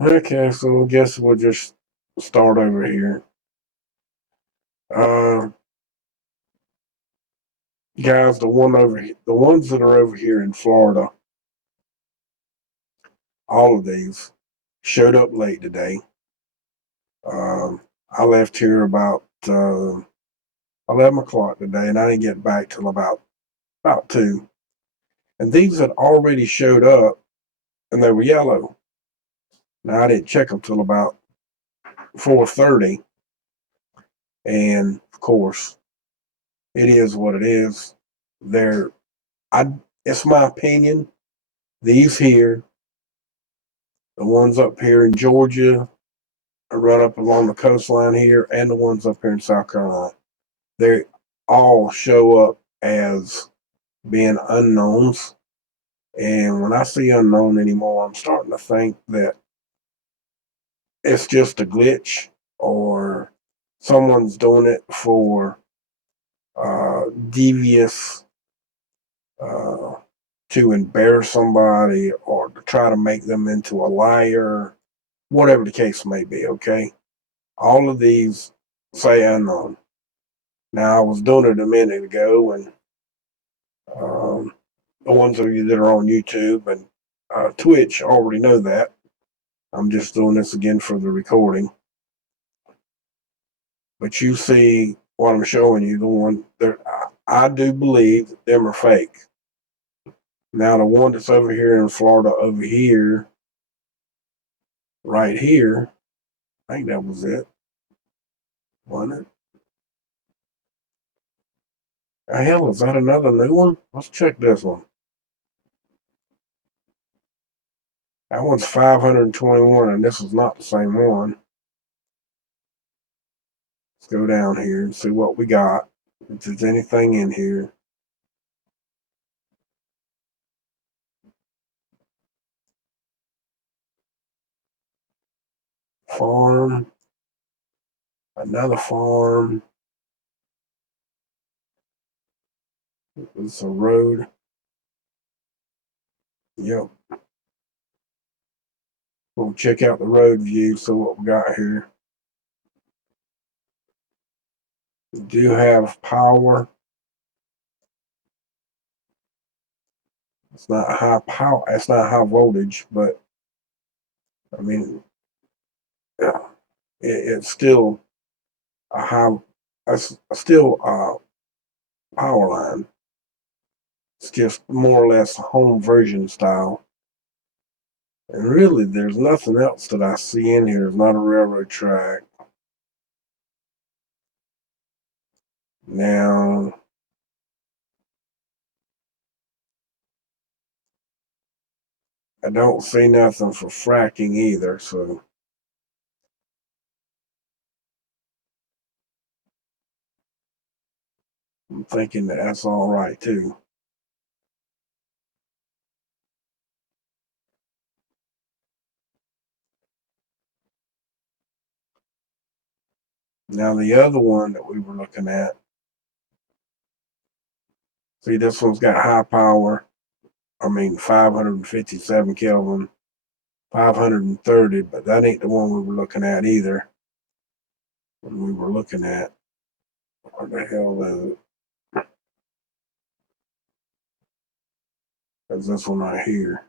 Okay, so I guess we'll just start over here. Uh, Guys, the ones that are over here in Florida, all of these showed up late today. I left here about 11 o'clock today, and I didn't get back till about 2. And these had already showed up, and they were yellow. Now I didn't check them till about 4:30, and of course, it is what it is. They're I. It's my opinion. These here, the ones up here in Georgia, run up along the coastline here, and the ones up here in South Carolina, they all show up as being unknowns. And when I see unknown anymore, I'm starting to think that it's just a glitch or someone's doing it for devious uh, to embarrass somebody or to try to make them into a liar, whatever the case may be. Okay, all of these say unknown. Now I was doing it a minute ago, and um, the ones of you that are on YouTube and Twitch already know that. I'm just doing this again for the recording. But you see what I'm showing you, the one that I do believe that them are fake. Now the one that's over here in Florida, over here, right here, I think that was it, wasn't it? The hell, is that another new one? Let's check this one. That one's 521, and this is not the same one. Let's go down here and see what we got. If there's anything in here. Farm, another farm. It's a road. Yep. We'll check out the road view, see what we got here. We do have power. It's not high power. It's not high voltage, but I mean, yeah, it's still a high. It's still a power line. It's just more or less home version style. And really, there's nothing else that I see in here. There's not a railroad track. Now, I don't see nothing for fracking either, so I'm thinking that that's all right too. Now, the other one that we were looking at, see, this one's got high power. I mean, 557 Kelvin, 530, but that ain't the one we were looking at either. When we were looking at, what the hell is it? Is this one right here?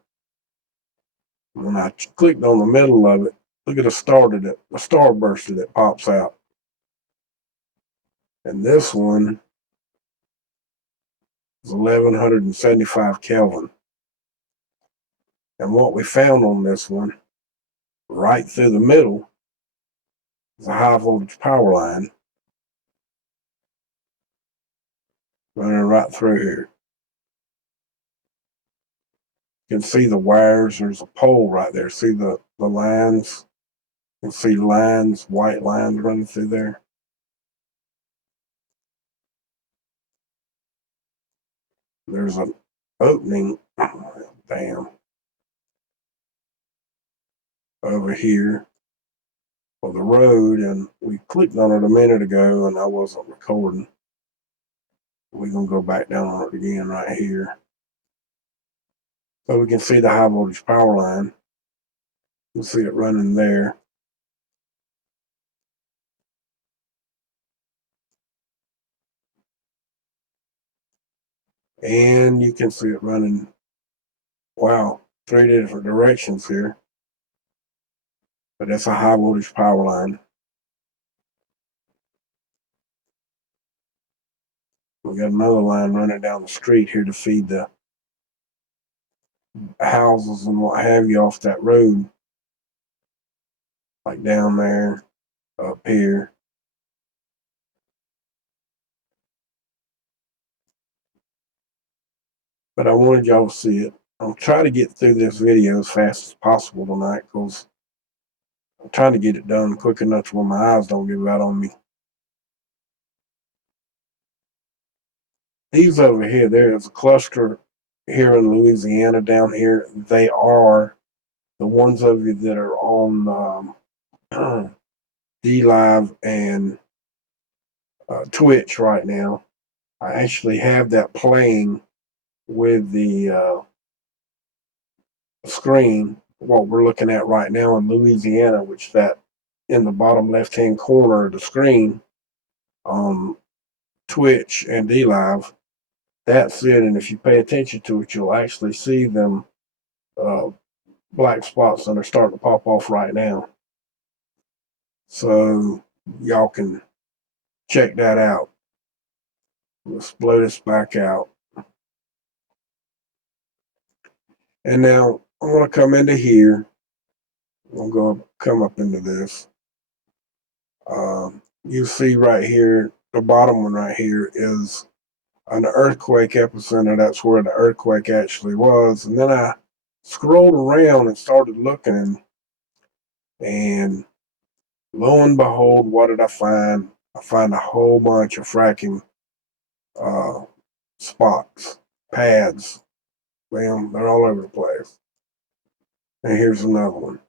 When I clicked on the middle of it, look at the starburst that pops out. And this one is 1175 Kelvin. And what we found on this one, right through the middle, is a high voltage power line running right through here. You can see the wires. There's a pole right there. See the lines? You can see lines, white lines running through there. There's an opening, damn, over here for the road, and we clicked on it a minute ago, and I wasn't recording. We're going to go back down on it again right here. So we can see the high voltage power line. You can see it running there. And you can see it running, wow, 3 different directions here. But that's a high voltage power line. We got another line running down the street here to feed the houses and what have you off that road. Like down there, up here. But I wanted y'all to see it. I'll try to get through this video as fast as possible tonight because I'm trying to get it done quick enough where my eyes don't give out on me. These over here, there's a cluster here in Louisiana down here. They are the ones of you that are on DLive and Twitch right now. I actually have that playing with the screen, what we're looking at right now in Louisiana, which that in the bottom left-hand corner of the screen on Twitch and DLive, that's it. And if you pay attention to it, you'll actually see them black spots that are starting to pop off right now. So y'all can check that out. Let's blow this back out. And now I'm going to come into here. I'm going to come up into this. You see right here, the bottom one right here is an earthquake epicenter. That's where the earthquake actually was. And then I scrolled around and started looking, and lo and behold, what did I find? I find a whole bunch of fracking spots, pads. Bam, they're all over the place. And here's another one.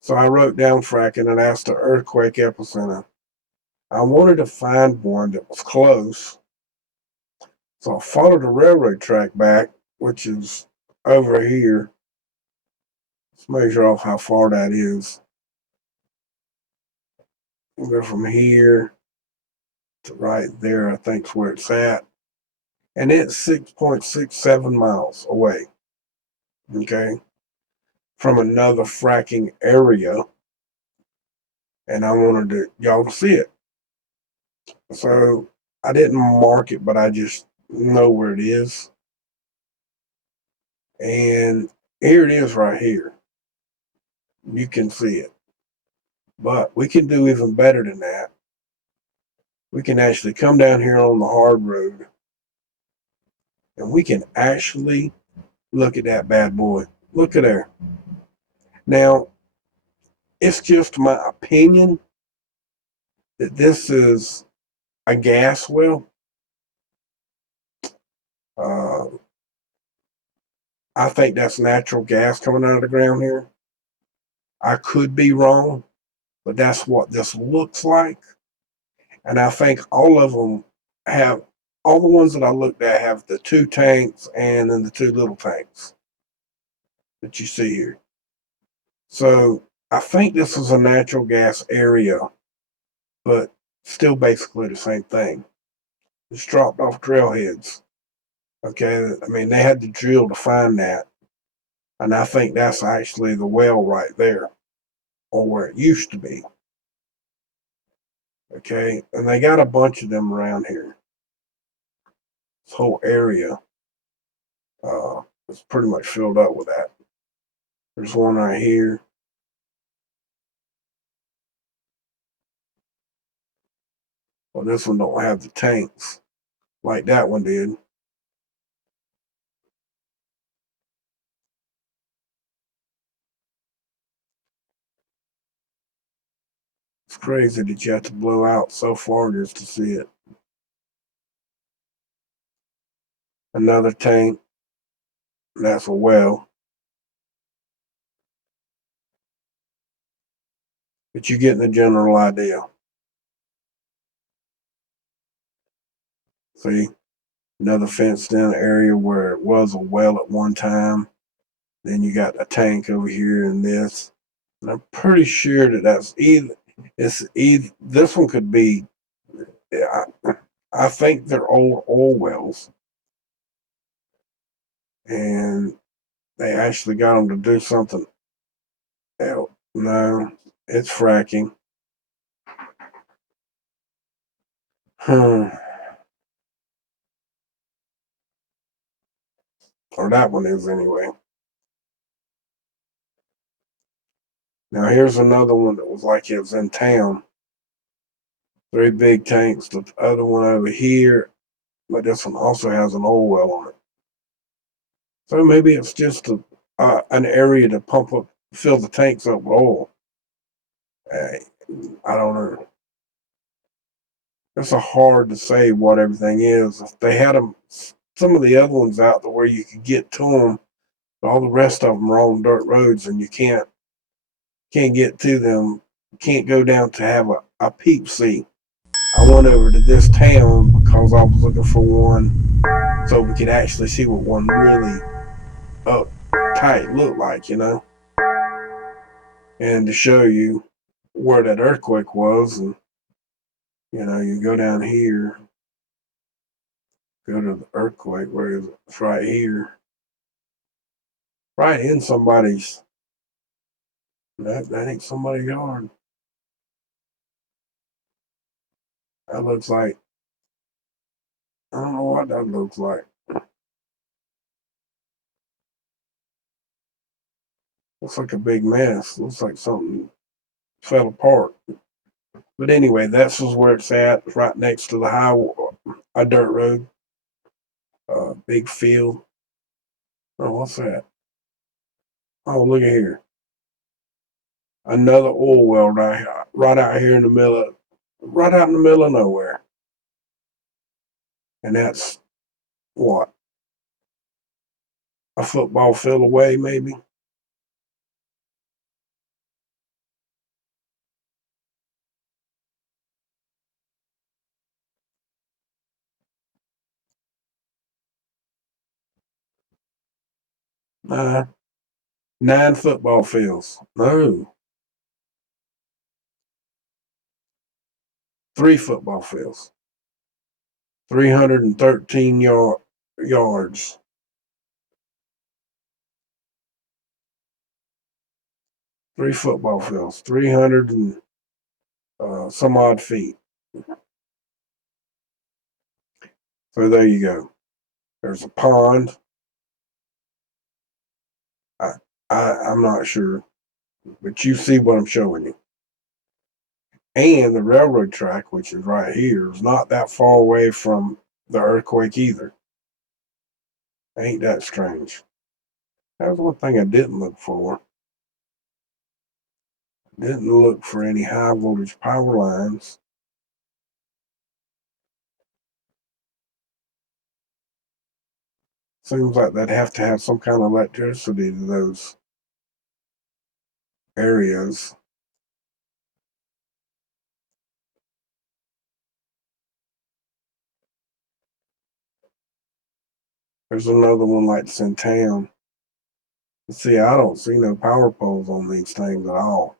So I wrote down fracking and asked the earthquake epicenter. I wanted to find one that was close. So I followed the railroad track back, which is over here. Let's measure off how far that is. We'll go from here to right there, I think is where it's at. And it's 6.67 miles away. Okay. From another fracking area. And I wanted y'all to see it. So I didn't mark it, but I just know where it is. And here it is right here. You can see it. But we can do even better than that. We can actually come down here on the hard road and we can actually look at that bad boy. Look at there. Now, it's just my opinion that this is a gas well. I think that's natural gas coming out of the ground here. I could be wrong, but that's what this looks like. And I think all of them have, all the ones that I looked at have the 2 tanks and then the 2 little tanks that you see here. So I think this is a natural gas area, but still basically the same thing. Just dropped off trailheads. Okay, I mean, they had to drill to find that. And I think that's actually the well right there, or where it used to be. Okay, and they got a bunch of them around here. This whole area is pretty much filled up with that. There's one right here. Well, this one don't have the tanks like that one did. It's crazy that you have to blow out so far just to see it. Another tank. That's a well. But you're getting the general idea. See? Another fenced in area where it was a well at one time. Then you got a tank over here and this. And I'm pretty sure that this one could be, I think they're old oil wells. And they actually got them to do something else. No, it's fracking. Or that one is anyway. Now here's another one that was like it was in town. 3 big tanks. The other one over here, but this one also has an oil well on it. So maybe it's just an area to fill the tanks up with oil. I don't know. It's hard to say what everything is. If they had some of the other ones out there where you could get to them, but all the rest of them are on dirt roads, and you can't get to them. Can't go down to have a peep see. I went over to this town because I was looking for one so we could actually see what one really uptight looked like, and to show you where that earthquake was. And you go down here, go to the earthquake. Where is it? It's right here, right in somebody's. That ain't somebody's yard. That looks like, I don't know what that looks like. Looks like a big mess. Looks like something fell apart. But anyway, that's where it's at. It's right next to the highway, a dirt road, big field. Oh, what's that? Oh, look at here. Another oil well right out here in the right out in the middle of nowhere. And that's what? A football field away, maybe? Uh, 9 football fields. No, 3 football fields. 313 yards. 3 football fields. 300 and some odd feet. So there you go. There's a pond. I, I'm not sure, but you see what I'm showing you. And the railroad track, which is right here, is not that far away from the earthquake either. Ain't that strange? That was one thing I didn't look for. Didn't look for any high voltage power lines. Seems like they'd have to have some kind of electricity to those areas. There's another one like this in town. See, I don't see no power poles on these things at all.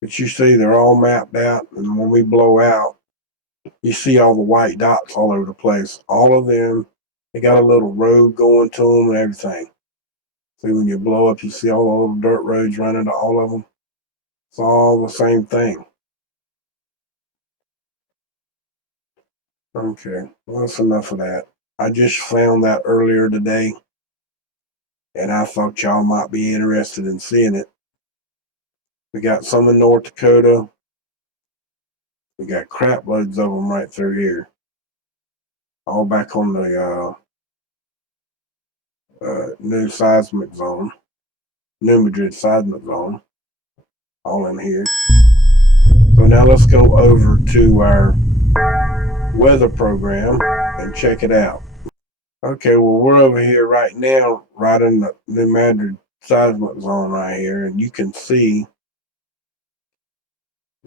But you see, they're all mapped out, and when we blow out, you see all the white dots all over the place. All of them, they got a little road going to them and everything. See, when you blow up, you see all the little dirt roads running to all of them. It's all the same thing. Okay, well, that's enough of that. I just found that earlier today, and I thought y'all might be interested in seeing it. We got some in North Dakota. We got crap loads of them right through here. All back on the new seismic zone, new Madrid seismic zone, all in here. So now let's go over to our weather program and check it out. Okay, well, we're over here right now, right in the new Madrid seismic zone right here, and you can see,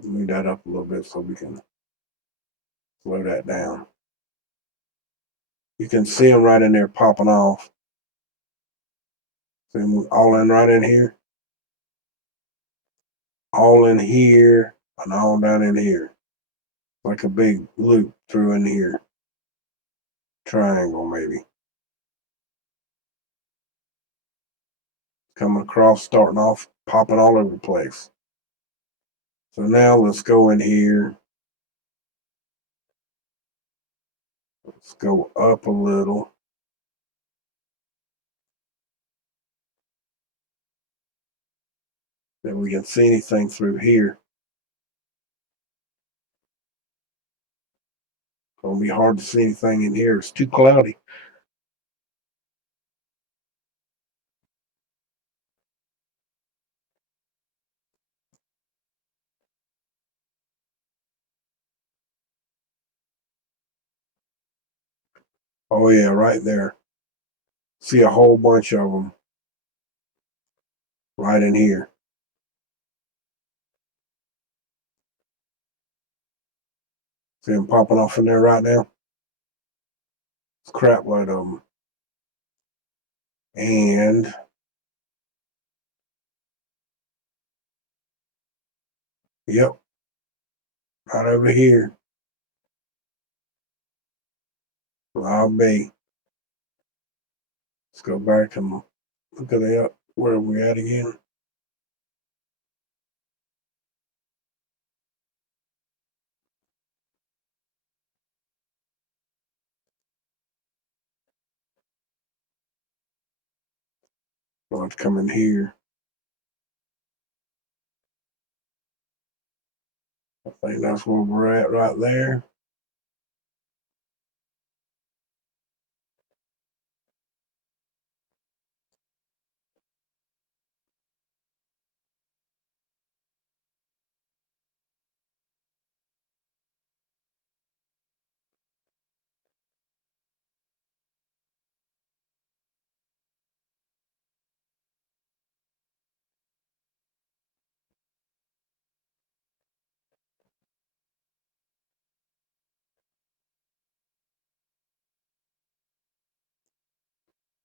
move that up a little bit so we can slow that down. You can see them right in there popping off. See them all in right in here. All in here and all down in here. Like a big loop through in here. Triangle maybe. Coming across, starting off, popping all over the place. So now let's go in here. Let's go up a little. Then we can see anything through here. It's gonna be hard to see anything in here. It's too cloudy. Oh yeah, right there. See a whole bunch of them right in here. See them popping off in there right now? It's a crap load of them. And yep, right over here. I'll be. Let's go back and look at that. Where are we at again? Let's come in here. I think that's where we're at right there.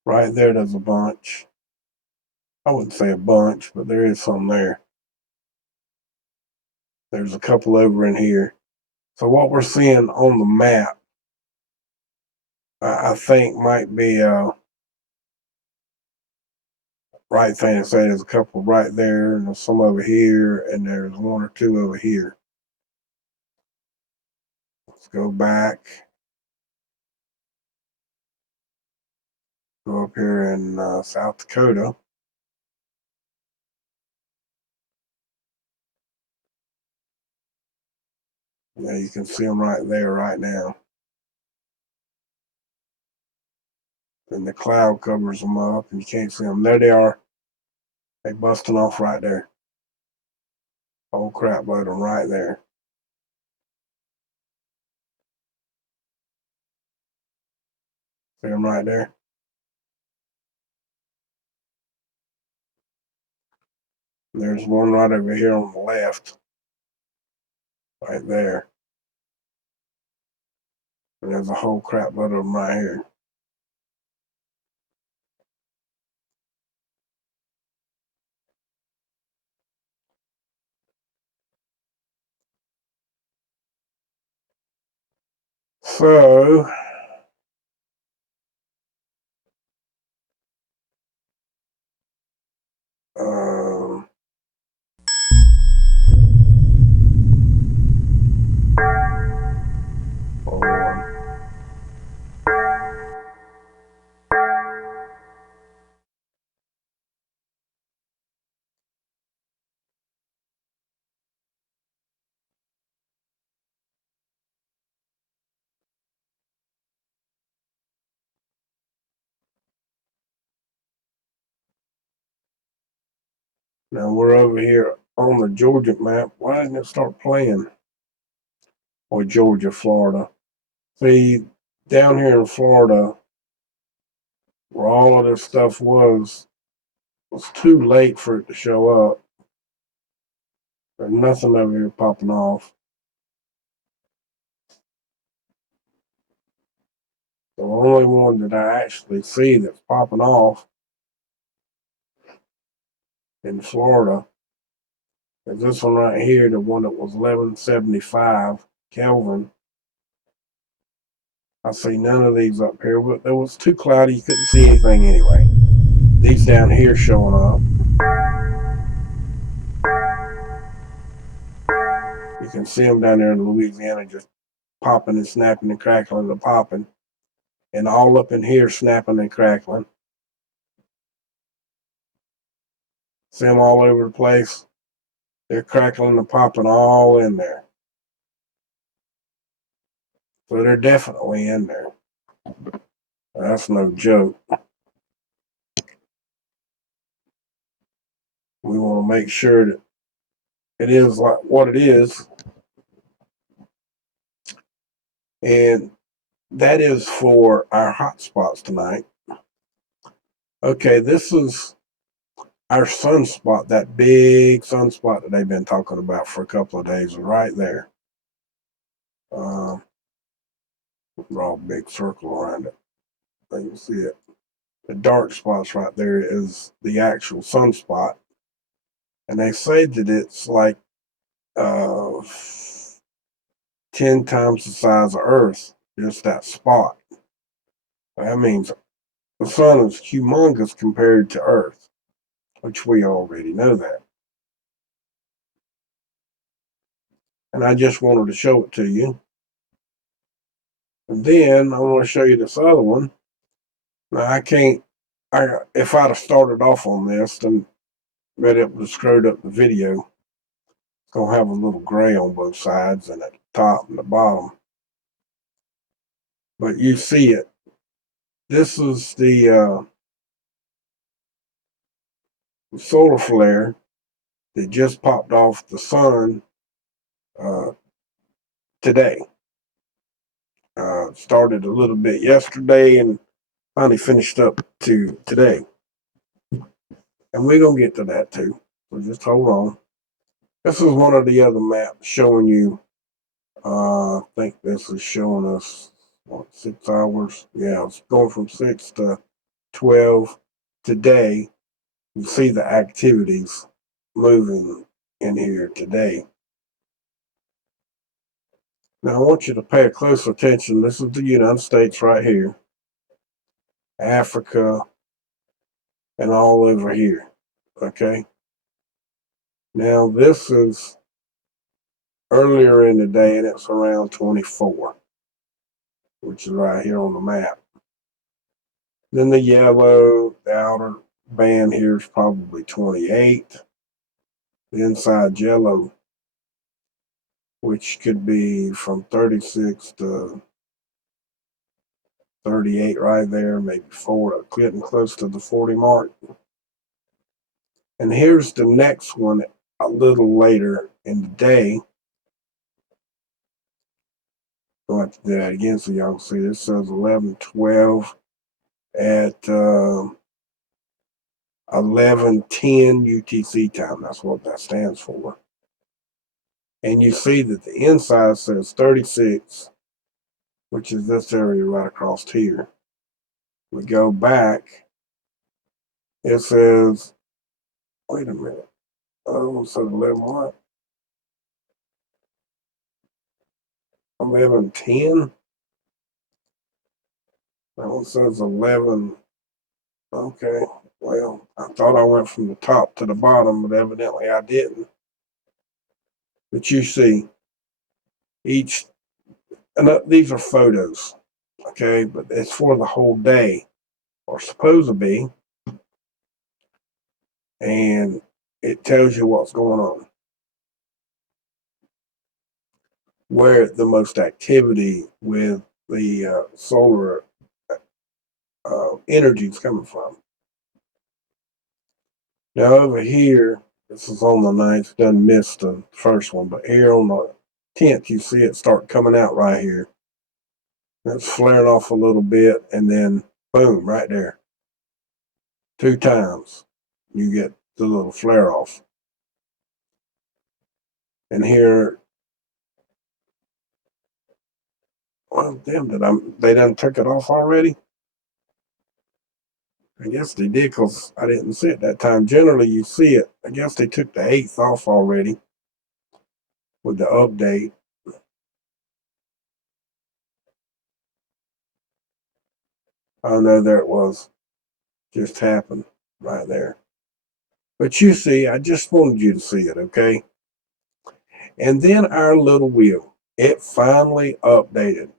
Right there, there's a bunch. I wouldn't say a bunch, but there is some there. There's a couple over in here. So what we're seeing on the map, I think might be right thing to say. There's a couple right there, and there's some over here, and there's one or two over here. Let's go back. Go up here in South Dakota. Yeah, you can see them right there right now. And the cloud covers them up, and you can't see them. There they are. They busting off right there. Oh crap, load them right there. See them right there. There's one right over here on the left. Right there. And there's a whole crap load of them right here. So, um, hold on. Now we're over here on the Georgia map. Why didn't it start playing? Or Georgia, Florida. See, down here in Florida, where all of this stuff was too late for it to show up. There's nothing over here popping off. The only one that I actually see that's popping off in Florida is this one right here, the one that was 1175 Kelvin. I see none of these up here, but it was too cloudy, you couldn't see anything anyway. These down here showing up. You can see them down there in Louisiana just popping and snapping and crackling and popping. And all up in here snapping and crackling. See them all over the place. They're crackling and popping all in there. So they're definitely in there. That's no joke. We want to make sure that it is like what it is. And that is for our hotspots tonight. Okay, this is our sunspot, that big sunspot that they've been talking about for a couple of days, right there. Draw a big circle around it. You can see it. The dark spots right there is the actual sunspot. And they say that it's like 10 times the size of Earth, just that spot. That means the sun is humongous compared to Earth, which we already know that. And I just wanted to show it to you. And then I want to show you this other one. Now if I'd have started off on this, then maybe it would have screwed up the video. It's going to have a little gray on both sides and at the top and the bottom. But you see it. This is the solar flare that just popped off the sun today. Started a little bit yesterday and finally finished up to today. And we're going to get to that too. So just hold on. This is one of the other maps showing you, I think this is showing us, 6 hours? Yeah, it's going from 6 to 12 today. You see the activities moving in here today. Now I want you to pay close attention. This is the United States right here, Africa, and all over here. Okay. Now this is earlier in the day, and it's around 24, which is right here on the map. Then the yellow, the outer band here is probably 28. The inside yellow, which could be from 36 to 38 right there, maybe 4, getting close to the 40 mark. And here's the next one a little later in the day. I'll have to do that again so y'all can see. This says 11:12 at 11:10 UTC time. That's what that stands for. And you see that the inside says 36, which is this area right across here. We go back. It says, wait a minute. Oh, it says 11 what? 11:10. That one says 11. Okay. Well, I thought I went from the top to the bottom, but evidently I didn't. But you see, and these are photos, okay? But it's for the whole day, or supposed to be. And it tells you what's going on. Where the most activity with the solar energy is coming from. Now over here, this is on the 9th, doesn't miss the first one, but here on the 10th, you see it start coming out right here. It's flaring off a little bit, and then boom, right there. 2 times you get the little flare off. And here Well, damn, they done took it off already? I guess they did because I didn't see it that time. Generally, you see it. I guess they took the 8th off already with the update. Oh, no, there it was. Just happened right there. But you see, I just wanted you to see it, okay? And then our little wheel, it finally updated,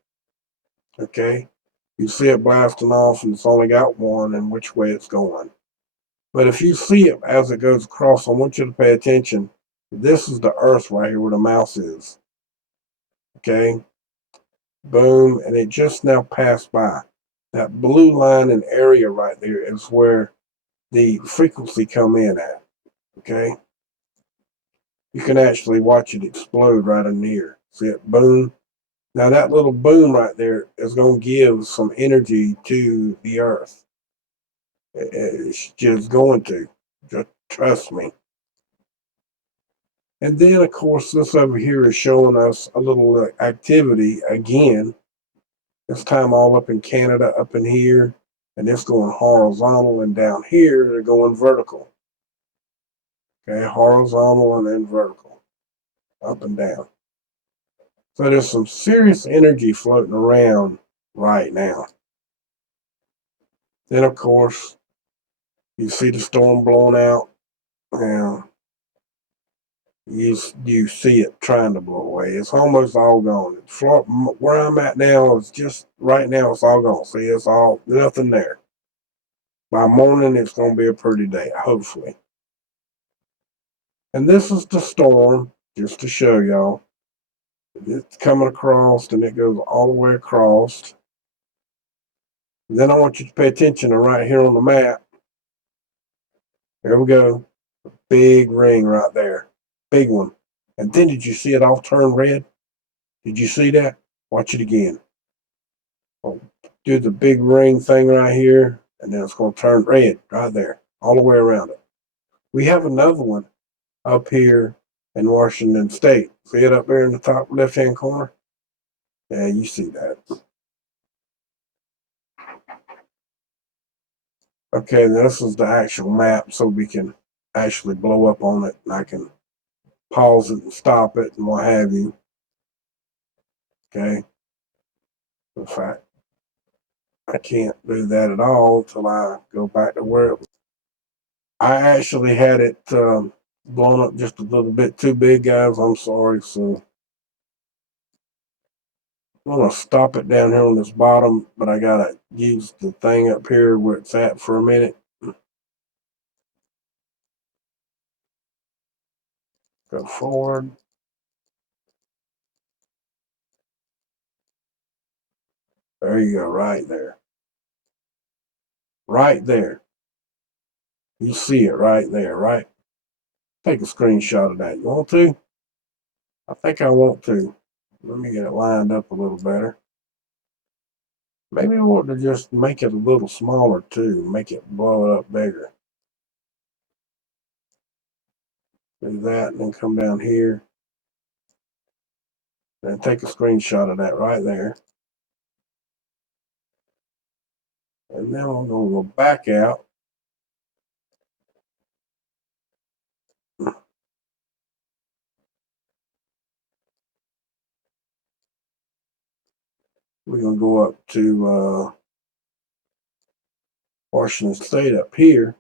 okay? You see it blasting off and it's only got one and which way it's going. But if you see it as it goes across, I want you to pay attention. This is the Earth right here where the mouse is, okay? Boom, and it just now passed by. That blue line and area right there is where the frequency come in at, okay? You can actually watch it explode right in here. See it? Boom. Now that little boom right there is going to give some energy to the Earth. It's just going to. Just trust me. And then, of course, this over here is showing us a little activity again. This time all up in Canada, up in here. And it's going horizontal, and down here they're going vertical. Okay, horizontal and then vertical. Up and down. So there's some serious energy floating around right now. Then, of course, you see the storm blowing out. Now, you see it trying to blow away. It's almost all gone. Where I'm at now is just right now. It's all gone. See, it's all nothing there. By morning, it's going to be a pretty day, hopefully. And this is the storm, just to show y'all. It's coming across, and it goes all the way across. And then I want you to pay attention to right here on the map. There we go. Big ring right there. Big one. And then did you see it all turn red? Did you see that? Watch it again. I'll do the big ring thing right here, and then it's going to turn red right there, all the way around it. We have another one up here in Washington State. See it up there in the top left-hand corner? Yeah, you see that. Okay, this is the actual map, so we can actually blow up on it, and I can pause it and stop it and what have you. Okay. In fact, I can't do that at all until I go back to where it was. I actually had it blown up just a little bit too big, guys. I'm sorry. So I'm going to stop it down here on this bottom, but I got to use the thing up here where it's at for a minute. Go forward. There you go, right there. Right there. You see it right there, right? Take a screenshot of that. You want to? I think I want to. Let me get it lined up a little better. Maybe I want to just make it a little smaller too, make it blow it up bigger. Do that and then come down here. And take a screenshot of that right there. And then I'm going to go back out. We're going to go up to Washington State up here.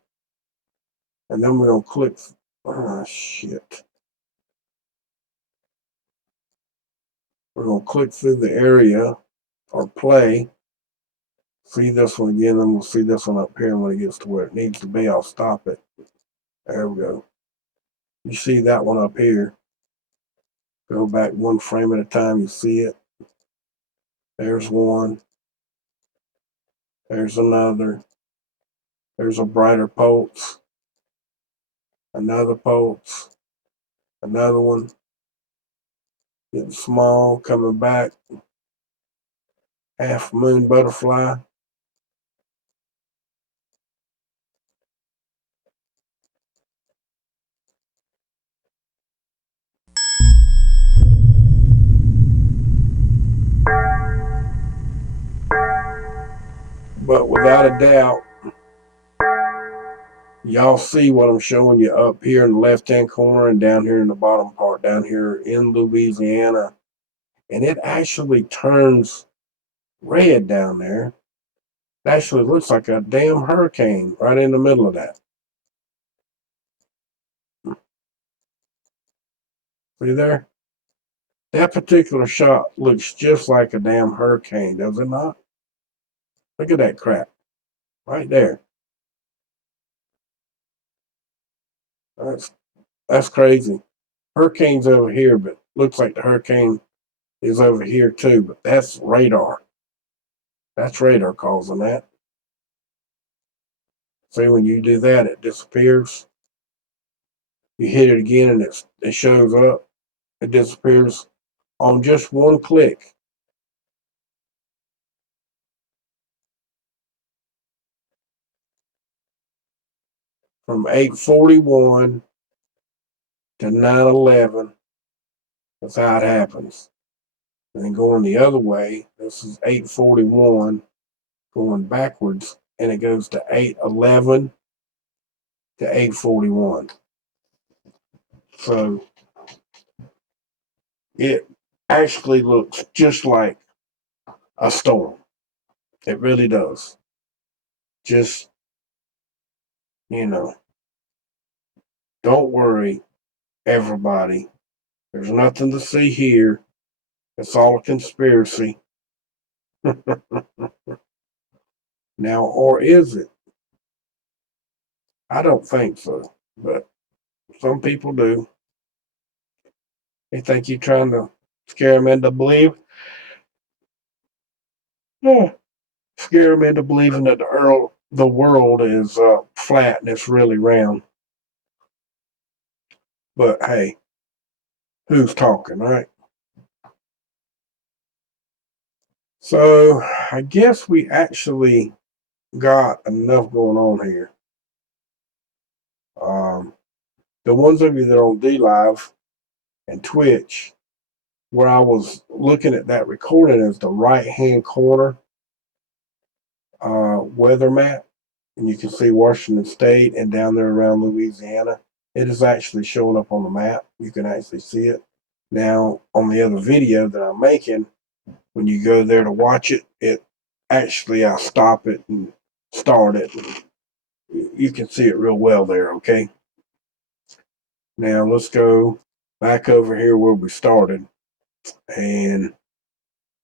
And then we're going to click. Oh, shit. We're going to click through the area or play. See this one again, and we'll see this one up here. And when it gets to where it needs to be, I'll stop it. There we go. You see that one up here. Go back one frame at a time. You see it. There's one. There's another. There's a brighter pulse. Another pulse. Another one. Getting small, coming back. Half moon butterfly. But without a doubt, y'all see what I'm showing you up here in the left-hand corner and down here in the bottom part, down here in Louisiana. And it actually turns red down there. It actually looks like a damn hurricane right in the middle of that. See there? That particular shot looks just like a damn hurricane, does it not? Look at that crap right there. That's crazy. Hurricane's over here, but looks like the hurricane is over here too, but that's radar. That's radar causing that. See, when you do that, it disappears. You hit it again and it shows up. It disappears on just one click. From 8:41 to 9:11. That's how it happens. And then going the other way, this is 8:41 going backwards, and it goes to 8:11 to 8:41. So it actually looks just like a storm. It really does. Just, you know, don't worry, everybody. There's nothing to see here. It's all a conspiracy. Now, or is it? I don't think so, but some people do. They think you're trying to scare them into believe. Yeah. Scare them into believing that the world is flat and it's really round. But hey, who's talking, right? So I guess we actually got enough going on here. The ones of you that are on D Live and Twitch, where I was looking at that recording is the right hand corner weather map, and you can see Washington State and down there around Louisiana. It is actually showing up on the map. You can actually see it. Now, on the other video that I'm making, when you go there to watch it, I'll stop it and start it. And you can see it real well there, okay? Now, let's go back over here where we started. And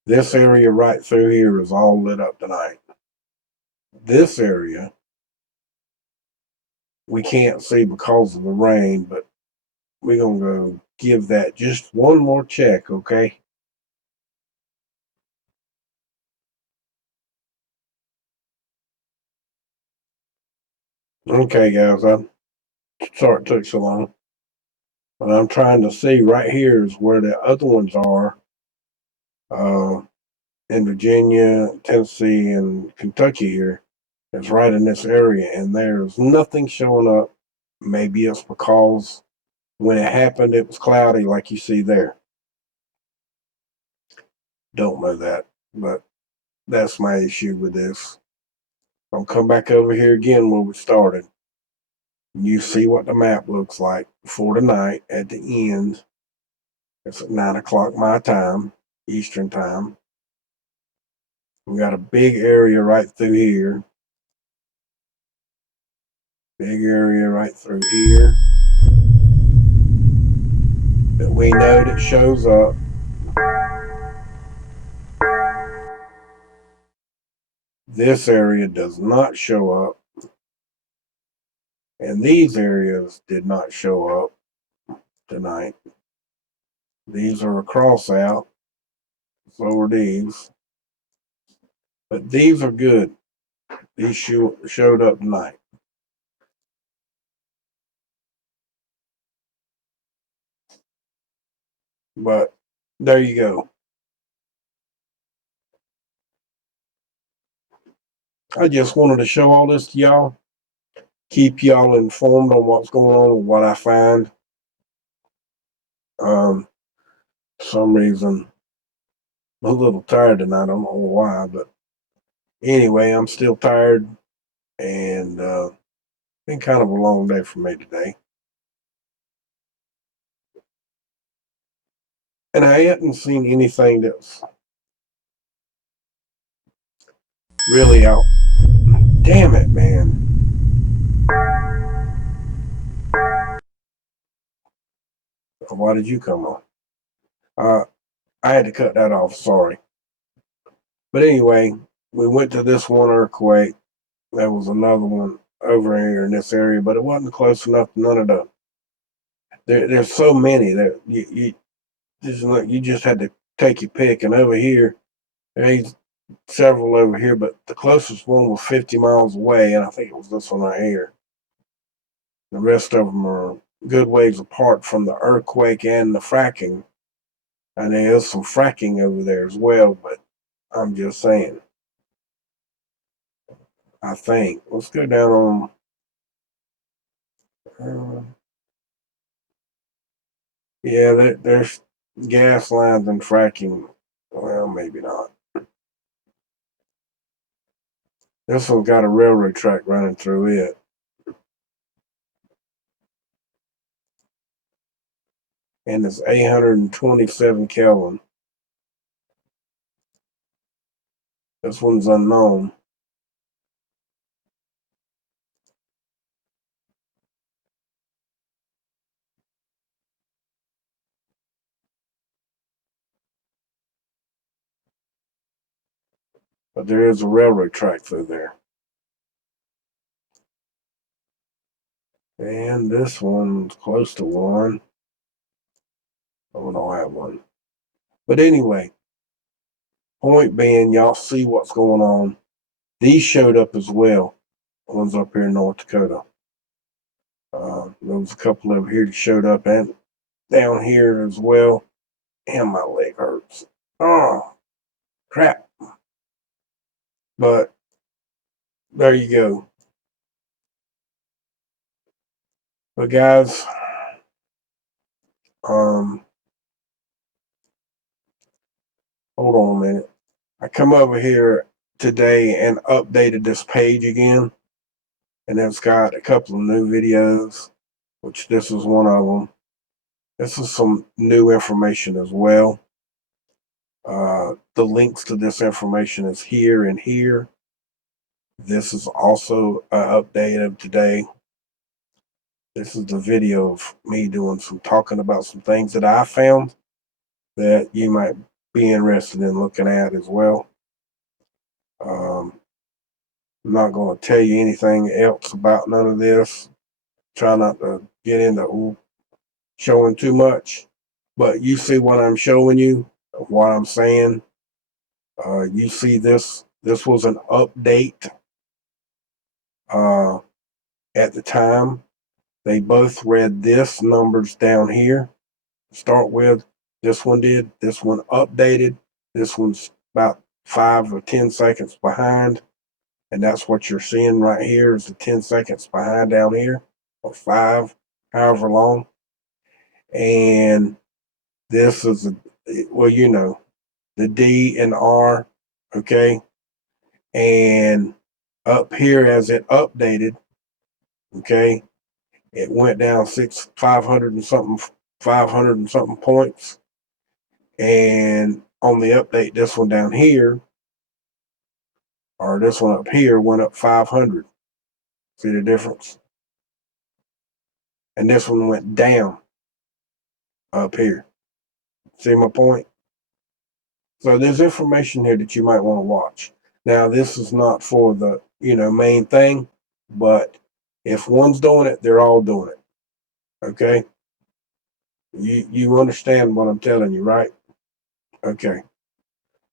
this area right through here is all lit up tonight. This area, we can't see because of the rain, but we're going to go give that just one more check, okay? Okay, guys, I'm sorry it took so long. But I'm trying to see right here is where the other ones are in Virginia, Tennessee, and Kentucky here. It's right in this area, and there's nothing showing up. Maybe it's because when it happened, it was cloudy like you see there. Don't know that, but that's my issue with this. I'll come back over here again where we started. You see what the map looks like for tonight at the end. It's at 9 o'clock my time, Eastern time. We got a big area right through here. Big area right through here that we know that shows up. This area does not show up. And these areas did not show up tonight. These are a cross out. So are these. But these are good. These showed up tonight. But there you go. I just wanted to show all this to y'all. Keep y'all informed on what's going on and what I find. For some reason, I'm a little tired tonight. I don't know why, but Anyway, I'm still tired, and been kind of a long day for me today. And I hadn't seen anything that's really out. Damn it, man. Why did you come on? I had to cut that off, sorry. But anyway, we went to this one earthquake. There was another one over here in this area, but it wasn't close enough to none of the. There's so many that you just had to take your pick. And over here, there's several over here, but the closest one was 50 miles away, and I think it was this one right here. The rest of them are good ways apart from the earthquake and the fracking. And there is some fracking over there as well, but I'm just saying. I think. Let's go down on. Yeah, there's gas lines and fracking. Well, maybe not. This one's got a railroad track running through it. And it's 827 Kelvin. This one's unknown. But there is a railroad track through there. And this one's close to one. Oh, we don't have one. But anyway, point being, y'all see what's going on. These showed up as well. The ones up here in North Dakota. There was a couple over here that showed up and down here as well. And my leg hurts. Oh, crap. But there you go. But guys, hold on a minute. I come over here today and updated this page again, and it's got a couple of new videos, which this is one of them. This is some new information as well. The links to this information is here and here. This is also an update of today. This is the video of me doing some talking about some things that I found that you might be interested in looking at as well. I'm not going to tell you anything else about none of this. Try not to get into showing too much, but you see what I'm showing you, what I'm saying. You see this. This was an update at the time. They both read this numbers down here. Start with this one did. This one updated. This one's about 5 or 10 seconds behind. And that's what you're seeing right here is the 10 seconds behind down here, or 5, however long. And this is, the D and R, okay? And up here as it updated, okay, it went down 500 and something points. And on the update, this one down here, or this one up here, went up 500. See the difference? And this one went down up here. See my point? So there's information here that you might want to watch. Now, this is not for the, main thing, but if one's doing it, they're all doing it. Okay? You understand what I'm telling you, right? Okay.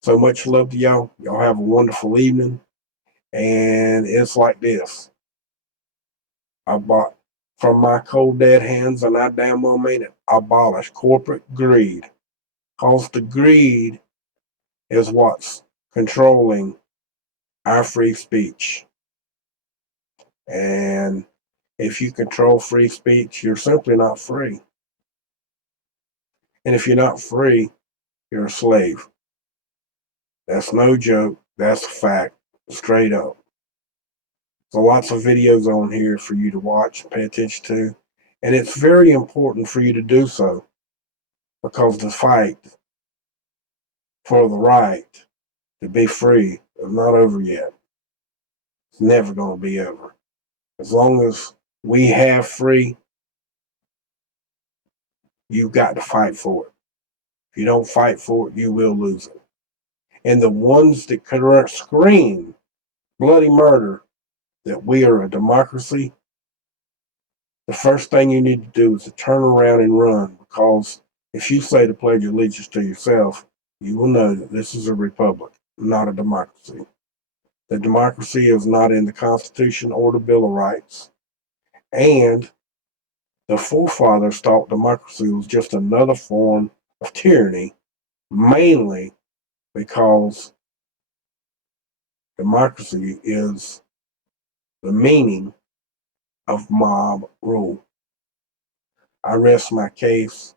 So much love to y'all. Y'all have a wonderful evening. And it's like this. I bought from my cold dead hands, and I damn well mean it. Abolish corporate greed. Cause the greed is what's controlling our free speech. And if you control free speech, you're simply not free. And if you're not free, you're a slave. That's no joke. That's a fact. Straight up. So lots of videos on here for you to watch and pay attention to. And it's very important for you to do so, because the fight for the right to be free is not over yet. It's never going to be over. As long as we have free, you've got to fight for it. If you don't fight for it, you will lose it. And the ones that scream bloody murder that we are a democracy, the first thing you need to do is to turn around and run, because if you say to pledge allegiance to yourself, you will know that this is a republic, not a democracy. The democracy is not in the Constitution or the Bill of Rights. And the forefathers thought democracy was just another form of tyranny, mainly because democracy is the meaning of mob rule. I rest my case,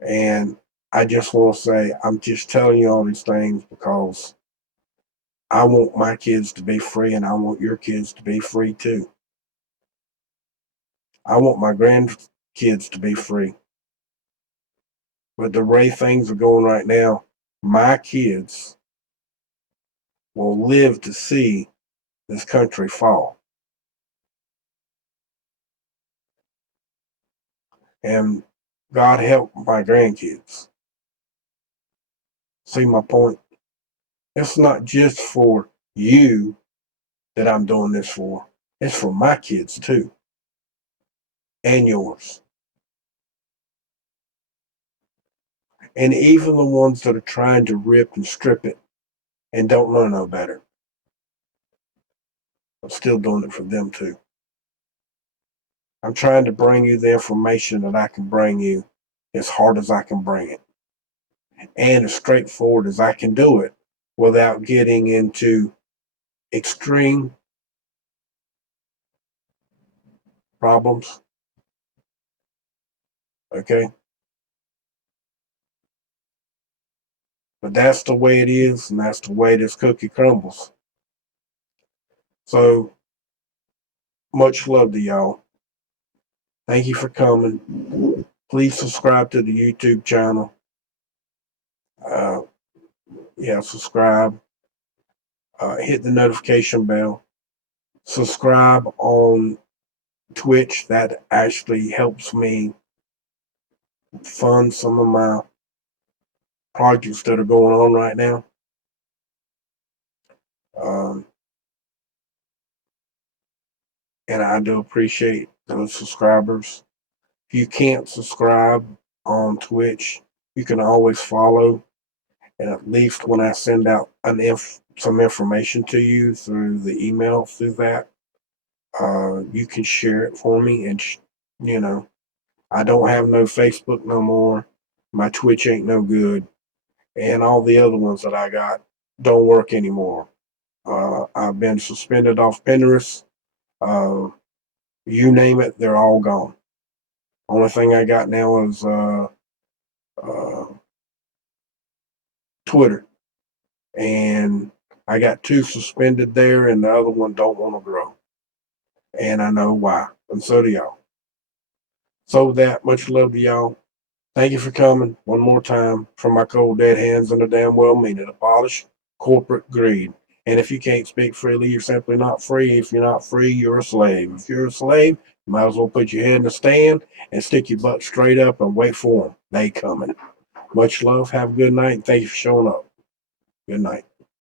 and I just want to say, I'm just telling you all these things because I want my kids to be free, and I want your kids to be free too. I want my grandkids to be free. But the way things are going right now, my kids will live to see this country fall. And God help my grandkids. See my point? It's not just for you that I'm doing this for. It's for my kids too. And yours. And even the ones that are trying to rip and strip it and don't know no better. I'm still doing it for them too. I'm trying to bring you the information that I can bring you as hard as I can bring it, and as straightforward as I can do it without getting into extreme problems. Okay? But that's the way it is, and that's the way this cookie crumbles. So, much love to y'all. Thank you for coming. Please subscribe to the YouTube channel. Subscribe. Hit the notification bell. Subscribe on Twitch. That actually helps me fund some of my projects that are going on right now. And I do appreciate those subscribers. If you can't subscribe on Twitch, you can always follow. And at least when I send out some information to you through the email, through that, you can share it for me. And, I don't have no Facebook no more. My Twitch ain't no good. And all the other ones that I got don't work anymore. I've been suspended off Pinterest. You name it, they're all gone. Only thing I got now is Twitter. And I got 2 suspended there, and the other one don't want to grow. And I know why. And so do y'all. So with that, much love to y'all. Thank you for coming one more time from my cold dead hands and the damn well meaning. Abolish corporate greed. And if you can't speak freely, you're simply not free. If you're not free, you're a slave. If you're a slave, you might as well put your head in the stand and stick your butt straight up and wait for them. They coming. Much love. Have a good night. Thank you for showing up. Good night.